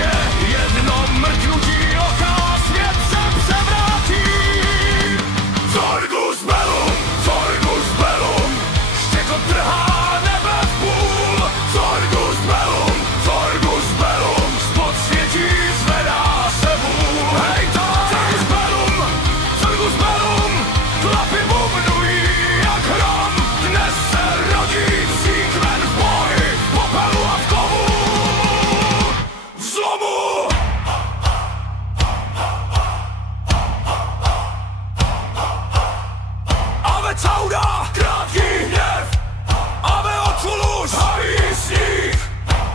się jedno mrknutí oka svět se převrátí. Zorgus Bellum, štěkot trhá nebe v půl. Zorgus Bellum, spod světí zvedá se vůl. Hej tam, Zorgus Bellum, klapy bubnují jak hrom. Dnes se rodí psí kmen v boji, v popelu a v kovu, v zlomu. Ave cauda, krátký hněv, ave oculus, haví sníh,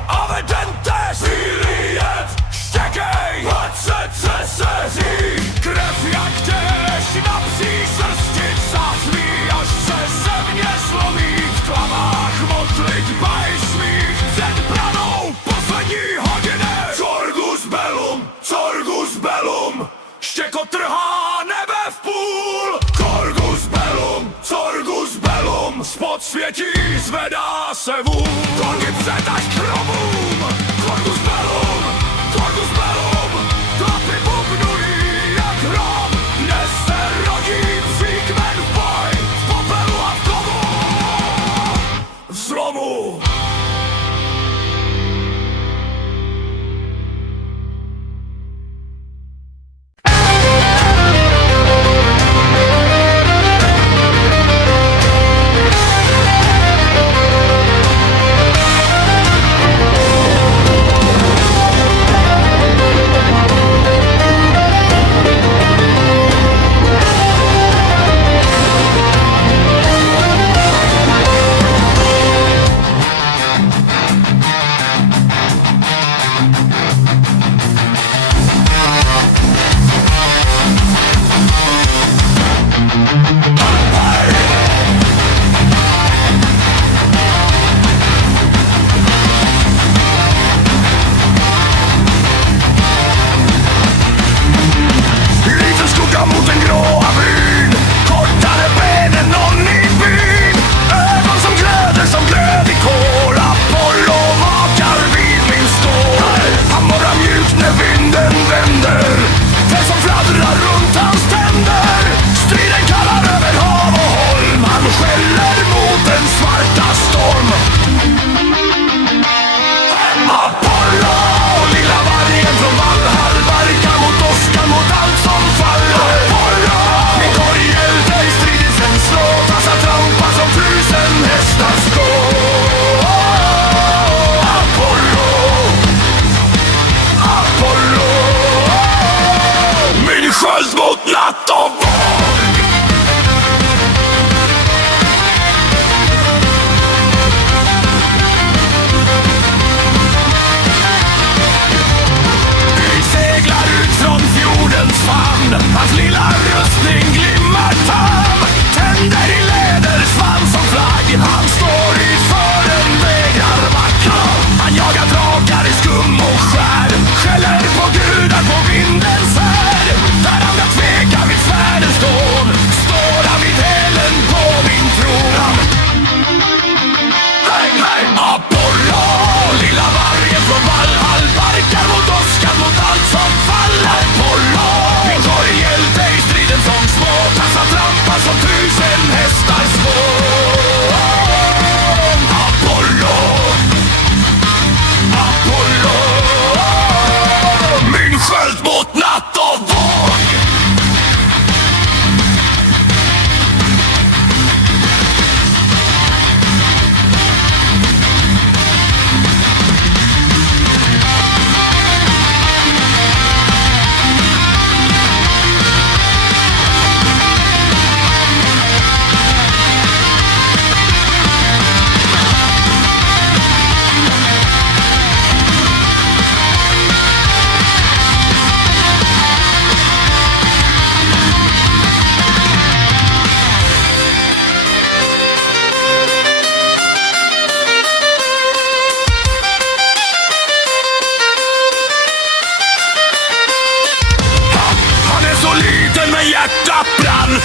ave dentes, bílý jed, štěkej, ať se třeseří. Krev jak déšť na psí srsti zářví, až se země zlomí. V klamách motlit baj smích, před branou poslední hodiny. Zorgus Bellum, štěkot trhá nebe v půl. Zorgus Bellum, spod světí zvedá se vůl. Kolky před až kromům. Zorgus Bellum, klapy bubnují jak hrom. Dnes se rodí psí kmen v boji, v popelu a v kovu, v zlomu.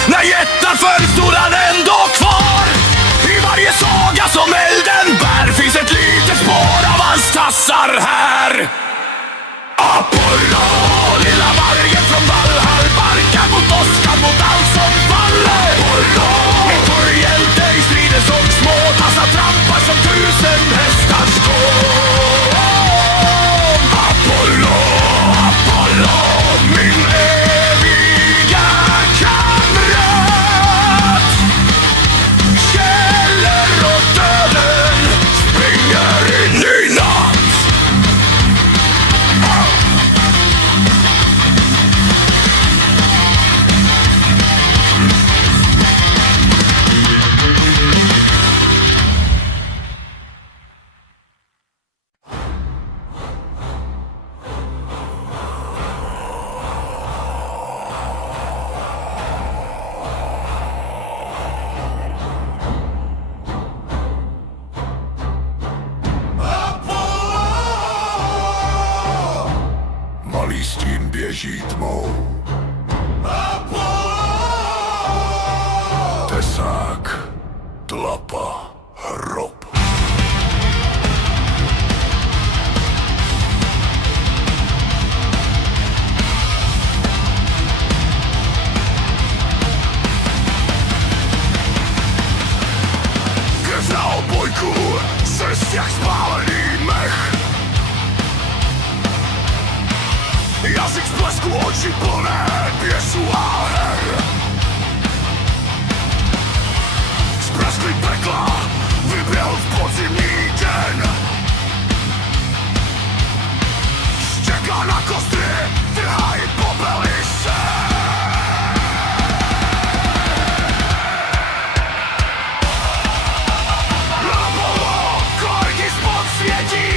När jättar föll stod han ändå kvar. I varje saga som elden bär finns ett litet spår av hans tassar här. Apollo, lilla vargen från Valhall, barkar mot oss, kan mot allt som faller. Apollo, en korrehjälte i striden som små tassar trampar som 1000 hästars skål. Apollo, Apollo, min eviga kamrat. Källor och döden springer in i natt. Malý stín běží tmou. Tesák, tlapa, hrob. Krev na obojku, srst jak spálený mech. Jazyk z blesku, oči plné běsů a her. Z prasklý pekla vyběhl v podzimní den. Štěká na kostry, trhají popely se. Apollo, korky spod světí,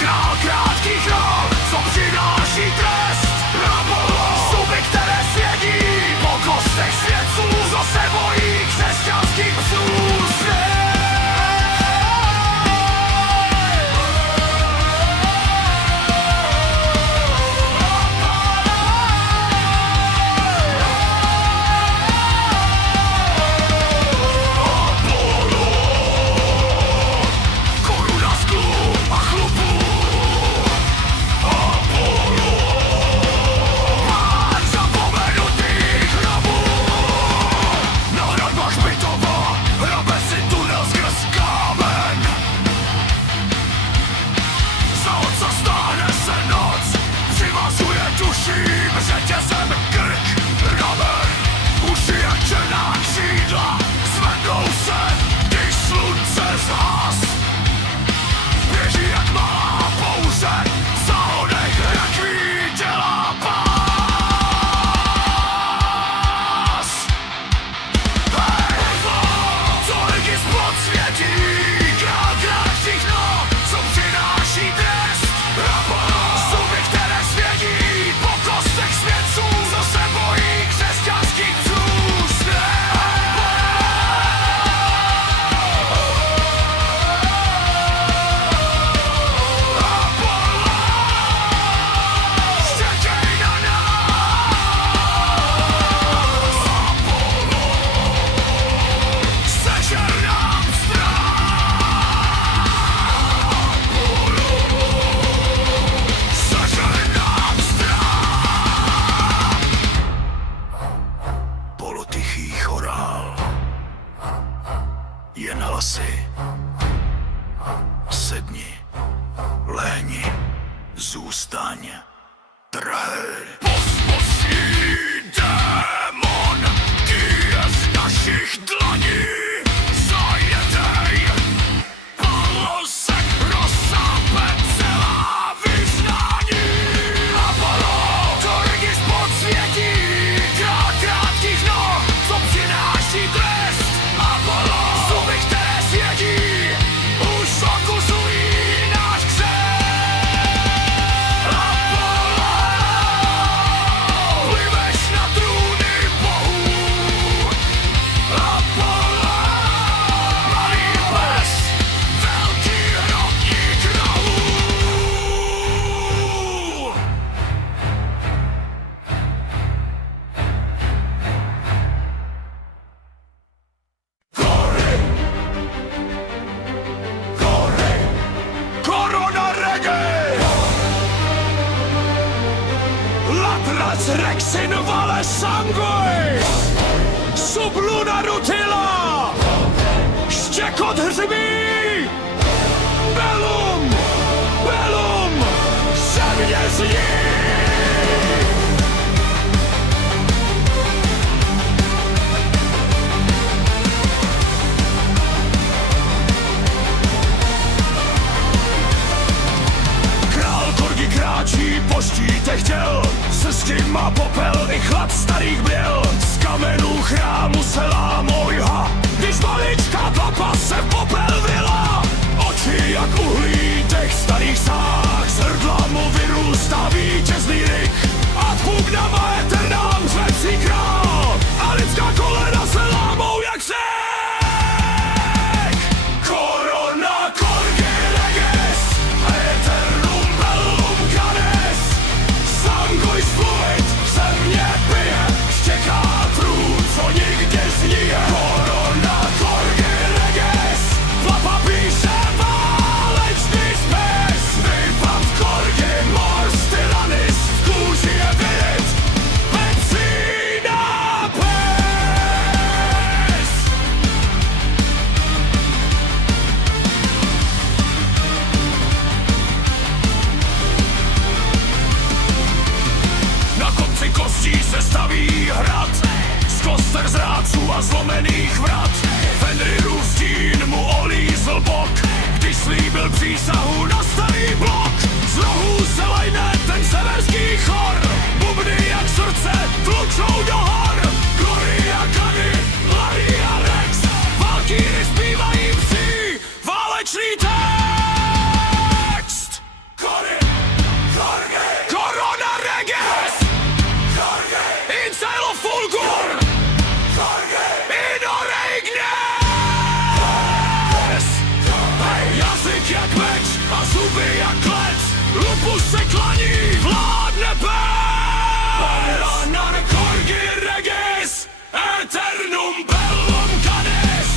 král krátkých rok, co přináší trest. Apollo, zuby, které svědí po kostech svědců, co se bojí křesťanských psů. Trac Rexin vale sanguj! Subluna rutila! Štěkot hřbí! Belum! Belum! Země zní! Kráčí po štíte chtěl, se s tím má popel i chlad starých běl. Z kamenů chrámu se lámou jha, když maličká tlapa se v popel vryla. Oči jak uhlí těch starých sách, z hrdla mu vyrůstá vítězný ryk. A pugna má eternám zvecí král, a lidská kolena se lámou jak řek. Korona Corgi Reges, eternum bellum canes. Sanguis fluid, země pije, štěká trůn, co nikdy zníje. Korona Corgi Reges, tlapa píše válečný spis. Vypad Corgi mors tyrannis, v kůži je vidět vecína pes. Na konci kostí se staví hrad, z koster zrádců a zlomených vrat. Fenrirův stín mu olízl bok, když slíbil přísahu na starý blok. Z rohů se lejne ten severský chor, bubny jak srdce tlučou do hor. Gloria Kany, Laria Rex, valkýry zpívají psi, válečný text. Corona Reges, in cielo fulgur, in oregnes. Jazyk jak meč a zuby jak klec, lupus se klaní, vládne pes. Corona Corgi Reges, eternum bellum canes.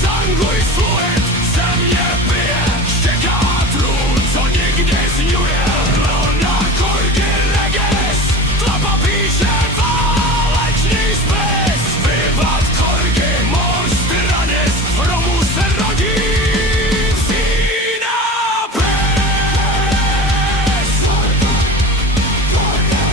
Sanguis fluid, země pije, štěká trůn, co nikdy zňuje. Corona Corgi Reges, tlapa píše válečný spis. Vyvad Corgi mors tyrannis, Romu se rodí psína pes. Corona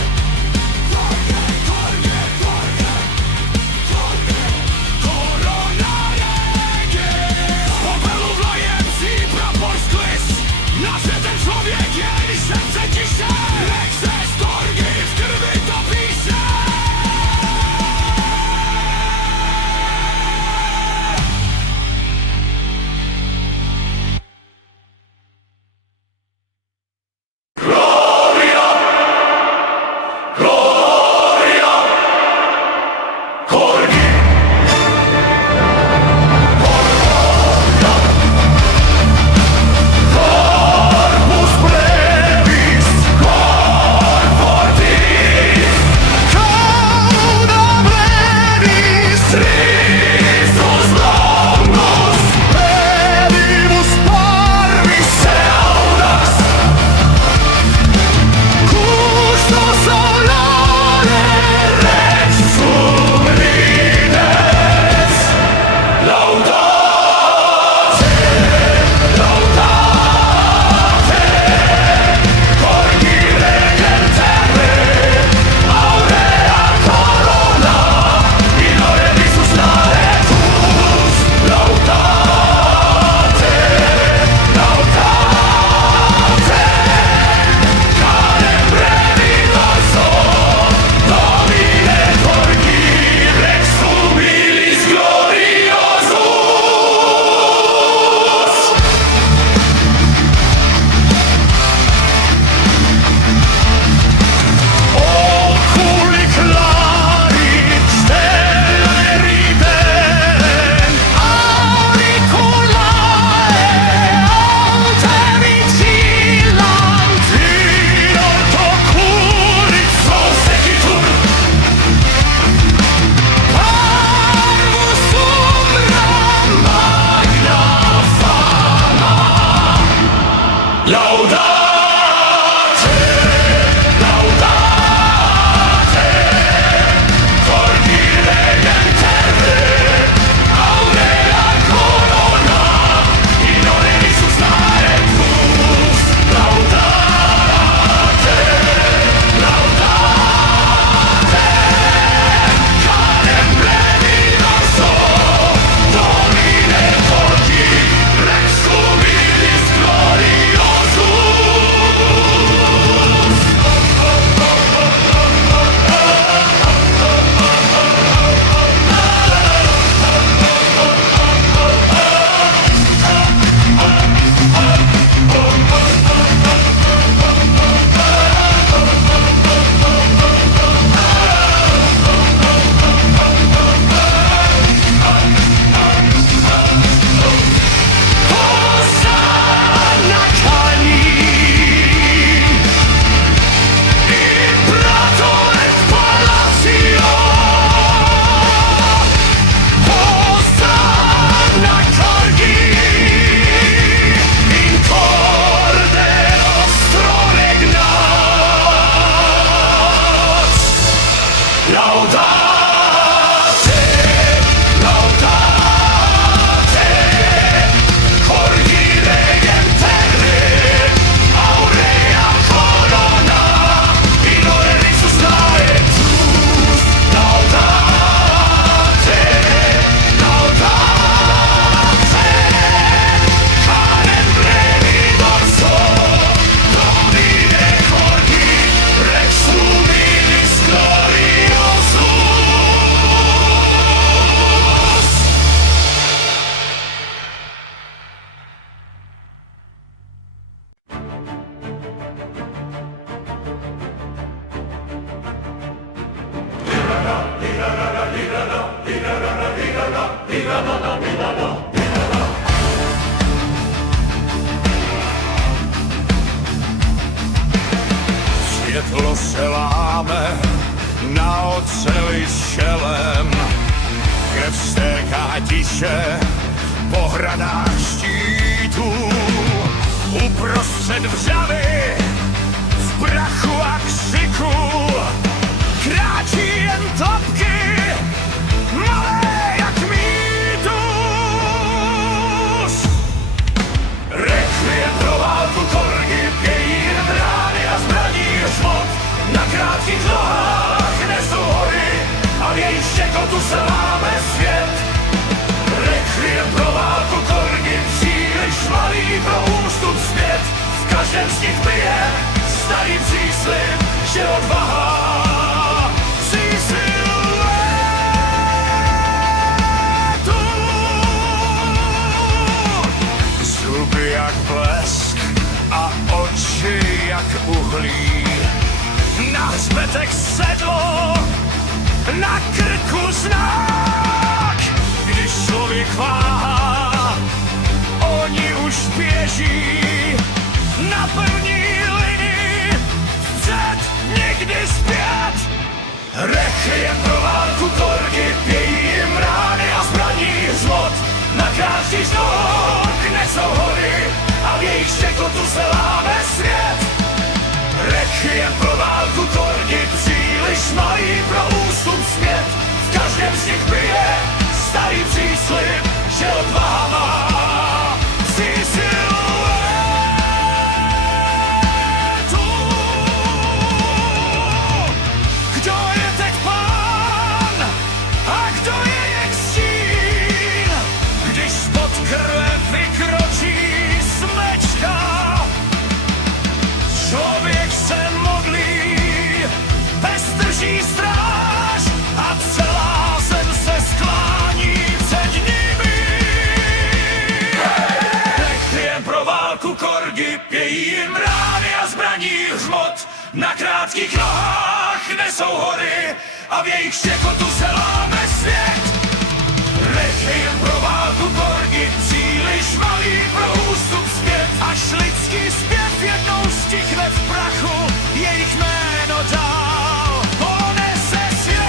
Světlo se láme na oceli šelem, krev stéká tiše po hranách štítů. Uprostřed vřavy, v prachu a křiku, kráčí jen topky, malé jak mýtus. Requiem pro válku korgy, pějí jen rány a zbraní hřmot. Na krátkých nohách nesou hory a v jejich štěkotu se láme svět. Requiem pro válku korgy, příliš malý pro ústup zpět. V každém z nich bije starý příslib, že odvaha tu. Zuby jak blesk a oči jak uhlí. Na hřbetech sedlo, na krku znak. Když člověk váhá, oni už běží na první linii, vpřed, nikdy zpět. Requiem pro válku korgy, pějí jim rány a zbraní hřmot. Na krátkých nohách nesou hory a v jejich štěkotu se láme svět. Requiem pro válku korgy, příliš malý pro ústup zpět. V každém z nich bije starý příslib, že odvaha má si siluetu. Kdo je teď pán a kdo je jen stín, když spod krve vykročí smečka. Člověk se modlí, beztrží stráž a celá zem se sklání před nimi. Requiem pro válku korgy, pějí jim rány a zbraní hřmot. Na krátkých nohách nesou hory a v jejich štěkotu se láme svět. Requiem pro válku korgy, příliš malý pro ústup zpět. Až lidský zpěv jednou stichne v prachu, jejich jméno dál ponese svět.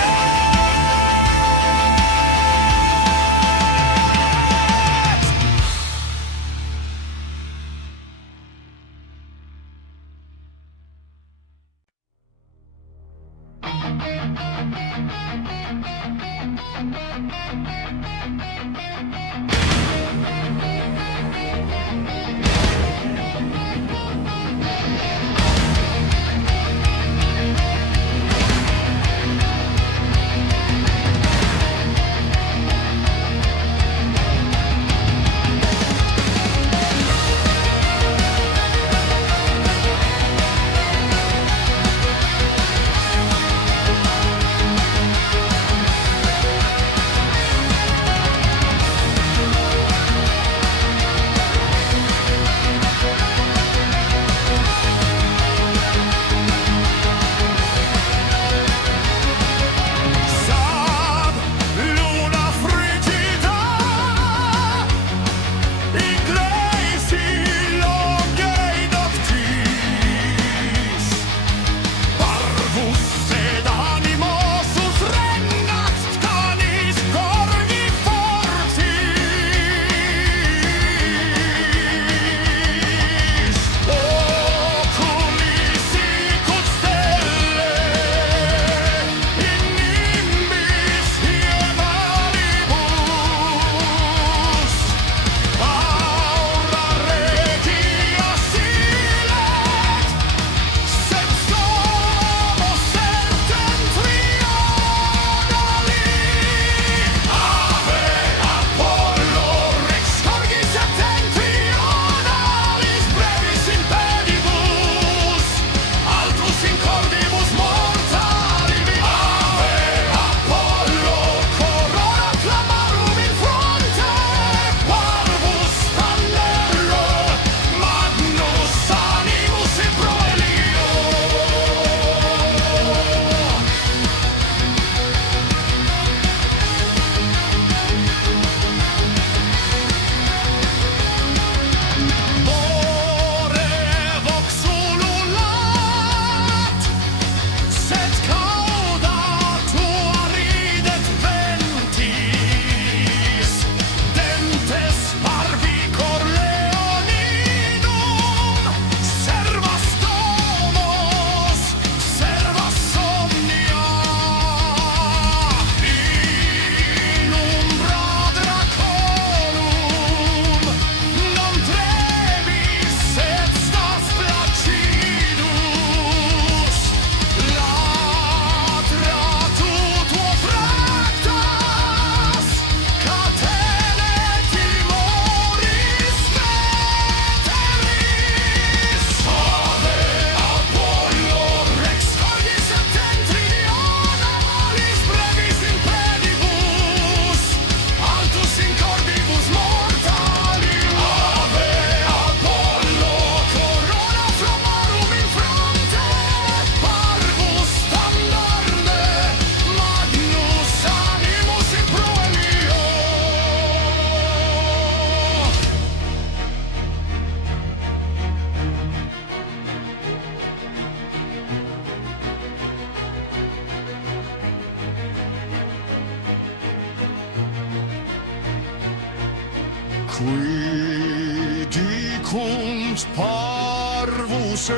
Qui dicunt parvuses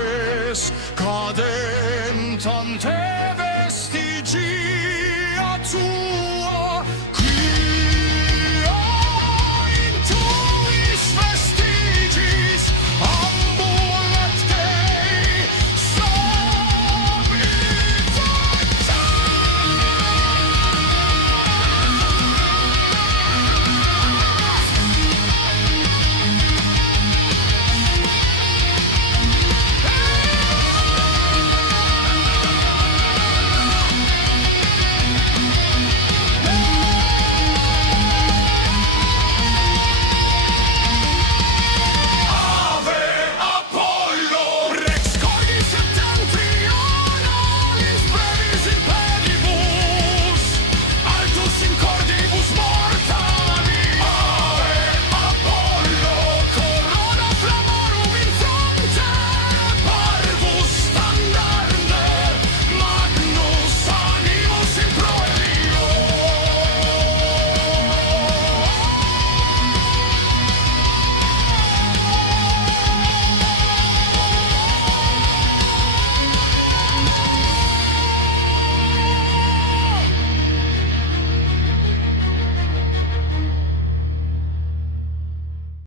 cadentam te vestigia tu